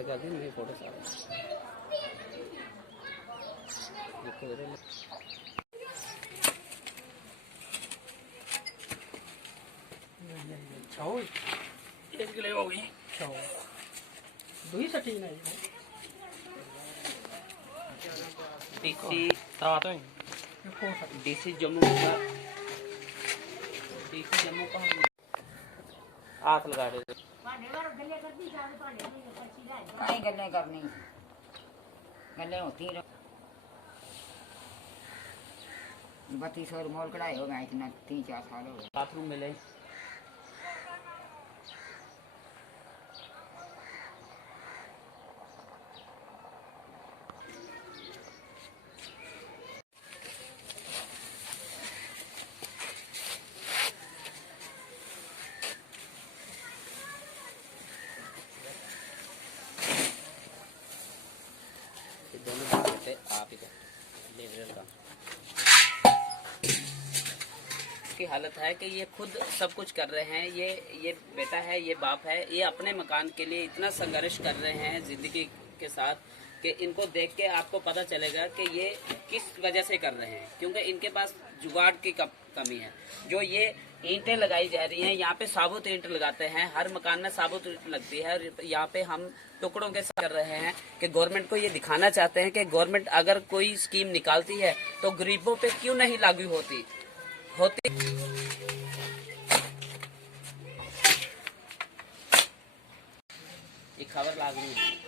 Start कर दी मेरी photo सारा छाओ एक किलो हो गई छाओ दो ही सटी नहीं डीसी सात है डीसी जम्मू का हाथ लगा दे कहीं गल्लें करनी गल्लें होती रह 3200 मोल कढ़ाई हो गए इतना 3-4 साल हो गए बाथरूम मिले दोनों बात आप ही लेबर का की हालत है कि ये खुद सब कुछ कर रहे हैं। ये बेटा है, ये बाप है, ये अपने मकान के लिए इतना संघर्ष कर रहे हैं जिंदगी के साथ कि इनको देख के आपको पता चलेगा कि ये किस वजह से कर रहे हैं। क्योंकि इनके पास जुगाड़ की कमी है। जो ये ईंटें लगाई जा रही हैं, यहाँ पे साबुत ईंट लगाते हैं, हर मकान में साबुत ईंट लगती है। और यहाँ पे हम टुकड़ों के साथ कर रहे हैं कि गवर्नमेंट को ये दिखाना चाहते हैं कि गवर्नमेंट अगर कोई स्कीम निकालती है तो गरीबों पे क्यों नहीं लागू होती। ये खबर लागू है।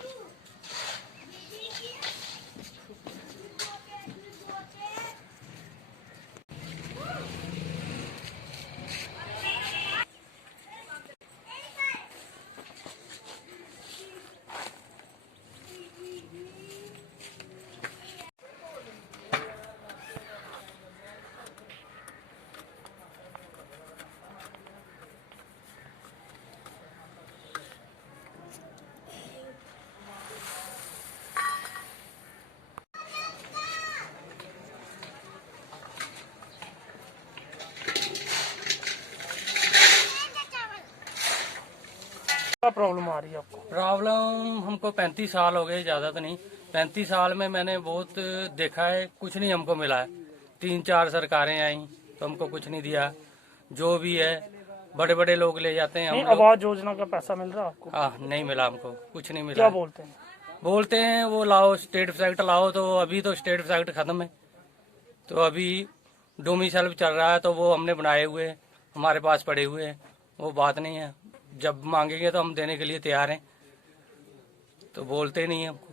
क्या प्रॉब्लम आ रही है आपको? प्रॉब्लम हमको 35 साल हो गए, ज्यादा तो नहीं। 35 साल में मैंने बहुत देखा है, कुछ नहीं हमको मिला है। 3-4 सरकारें आई तो हमको कुछ नहीं दिया। जो भी है बड़े बड़े लोग ले जाते हैं। हम आवास योजना का पैसा मिल रहा है आपको? हाँ, नहीं मिला हमको, कुछ नहीं मिला। क्या बोलते हैं वो लाओ स्टेट फैक्ट लाओ, तो अभी तो स्टेट फैक्ट खत्म है। तो अभी डोमिसाइल चल रहा है, तो वो हमने बनाए हुए हमारे पास पड़े हुए हैं। वो बात नहीं है, जब मांगेंगे तो हम देने के लिए तैयार हैं। तो बोलते नहीं है हमको।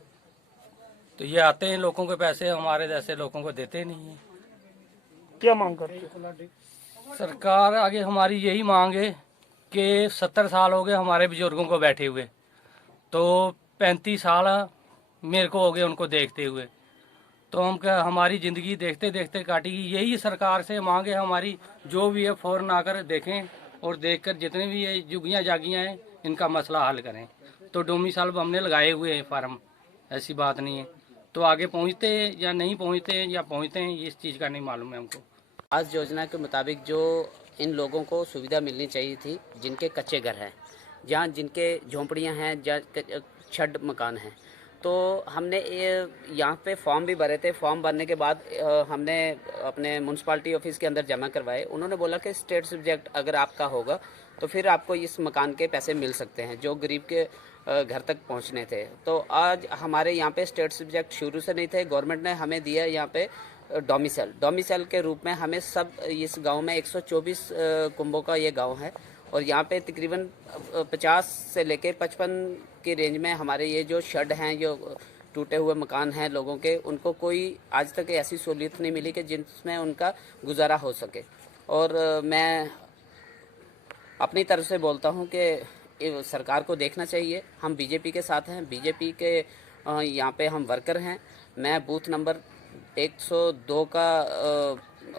तो ये आते हैं लोगों के पैसे, हमारे जैसे लोगों को देते नहीं है। क्या मांग करते? सरकार आगे हमारी यही मांग है कि 70 साल हो गए हमारे बुजुर्गों को बैठे हुए, तो 35 साल मेरे को हो गए उनको देखते हुए। तो हम क्या हमारी ज़िंदगी देखते देखते काटेगी। यही सरकार से मांगे हमारी, जो भी है फौरन आकर देखें और देखकर जितने भी ये जुगियाँ जागियाँ हैं इनका मसला हल करें। तो डोमिसाइल हमने लगाए हुए हैं फार्म, ऐसी बात नहीं है। तो आगे पहुँचते हैं या नहीं पहुँचते हैं, या पहुँचते हैं इस चीज़ का नहीं मालूम है हमको। आवास योजना के मुताबिक जो इन लोगों को सुविधा मिलनी चाहिए थी, जिनके कच्चे घर हैं, जहाँ जिनके झोंपड़ियाँ हैं, जहाँ छड़ मकान हैं, तो हमने यहाँ पे फॉर्म भी भरे थे। फॉर्म भरने के बाद हमने अपने म्यूनसिपाल्टी ऑफिस के अंदर जमा करवाए। उन्होंने बोला कि स्टेट सब्जेक्ट अगर आपका होगा तो फिर आपको इस मकान के पैसे मिल सकते हैं, जो गरीब के घर तक पहुँचने थे। तो आज हमारे यहाँ पे स्टेट सब्जेक्ट शुरू से नहीं थे। गवर्नमेंट ने हमें दिया यहाँ पे डोमिसाइल के रूप में। हमें सब इस गांव में 124 कुंभों का ये गांव है, और यहाँ पे तकरीबन 50 से लेके 55 की रेंज में हमारे ये जो शेड हैं, जो टूटे हुए मकान हैं लोगों के, उनको कोई आज तक ऐसी सहूलियत नहीं मिली कि जिसमें उनका गुजारा हो सके। और मैं अपनी तरफ से बोलता हूँ कि सरकार को देखना चाहिए। हम बीजेपी के साथ हैं, बीजेपी के यहाँ पे हम वर्कर हैं। मैं बूथ नंबर 102 का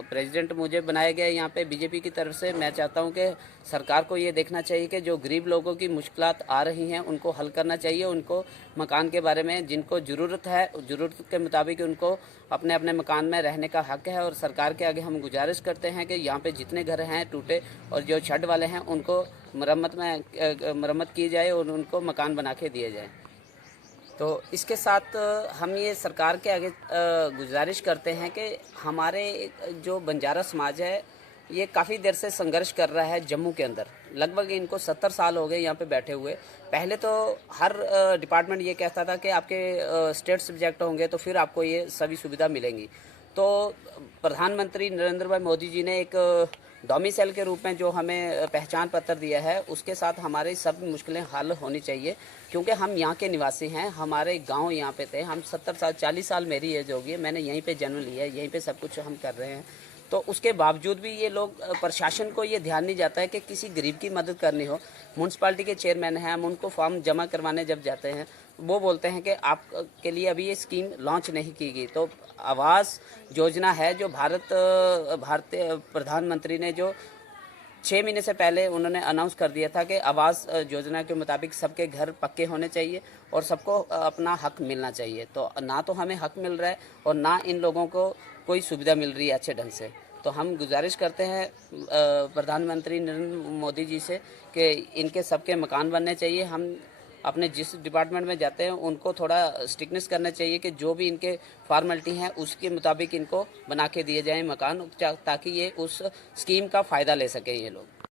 प्रेसिडेंट मुझे बनाया गया यहाँ पे बीजेपी की तरफ से। मैं चाहता हूँ कि सरकार को ये देखना चाहिए कि जो गरीब लोगों की मुश्किलात आ रही हैं उनको हल करना चाहिए। उनको मकान के बारे में जिनको ज़रूरत है, ज़रूरत के मुताबिक उनको अपने अपने मकान में रहने का हक है। और सरकार के आगे हम गुजारिश करते हैं कि यहाँ पे जितने घर हैं टूटे और जो छत वाले हैं उनको मरम्मत की जाए और उनको मकान बना के दिए जाए। तो इसके साथ हम ये सरकार के आगे गुजारिश करते हैं कि हमारे जो बंजारा समाज है ये काफ़ी देर से संघर्ष कर रहा है जम्मू के अंदर। लगभग इनको 70 साल हो गए यहाँ पे बैठे हुए। पहले तो हर डिपार्टमेंट ये कहता था कि आपके स्टेट सब्जेक्ट होंगे तो फिर आपको ये सभी सुविधा मिलेंगी। तो प्रधानमंत्री नरेंद्र भाई मोदी जी ने एक डोमिसाइल के रूप में जो हमें पहचान पत्र दिया है उसके साथ हमारी सब मुश्किलें हल होनी चाहिए, क्योंकि हम यहाँ के निवासी हैं, हमारे गांव यहाँ पे थे। हम 70 साल 40 साल मेरी एज होगी, मैंने यहीं पे जन्म लिया है, यहीं पे सब कुछ हम कर रहे हैं। तो उसके बावजूद भी ये लोग, प्रशासन को ये ध्यान नहीं जाता है कि किसी गरीब की मदद करनी हो। म्यूनसिपाल्टी के चेयरमैन हैं, हम उनको फॉर्म जमा करवाने जब जाते हैं वो बोलते हैं कि आपके लिए अभी ये स्कीम लॉन्च नहीं की गई। तो आवास योजना है जो भारतीय प्रधानमंत्री ने जो 6 महीने से पहले उन्होंने अनाउंस कर दिया था कि आवास योजना के मुताबिक सबके घर पक्के होने चाहिए और सबको अपना हक मिलना चाहिए। तो ना तो हमें हक मिल रहा है और ना इन लोगों को कोई सुविधा मिल रही है अच्छे ढंग से। तो हम गुजारिश करते हैं प्रधानमंत्री नरेंद्र मोदी जी से कि इनके सबके मकान बनने चाहिए। हम अपने जिस डिपार्टमेंट में जाते हैं उनको थोड़ा स्ट्रिक्टनेस करना चाहिए कि जो भी इनके फॉर्मेलिटी हैं उसके मुताबिक इनको बना के दिए जाएं मकान, ताकि ये उस स्कीम का फ़ायदा ले सकें ये लोग।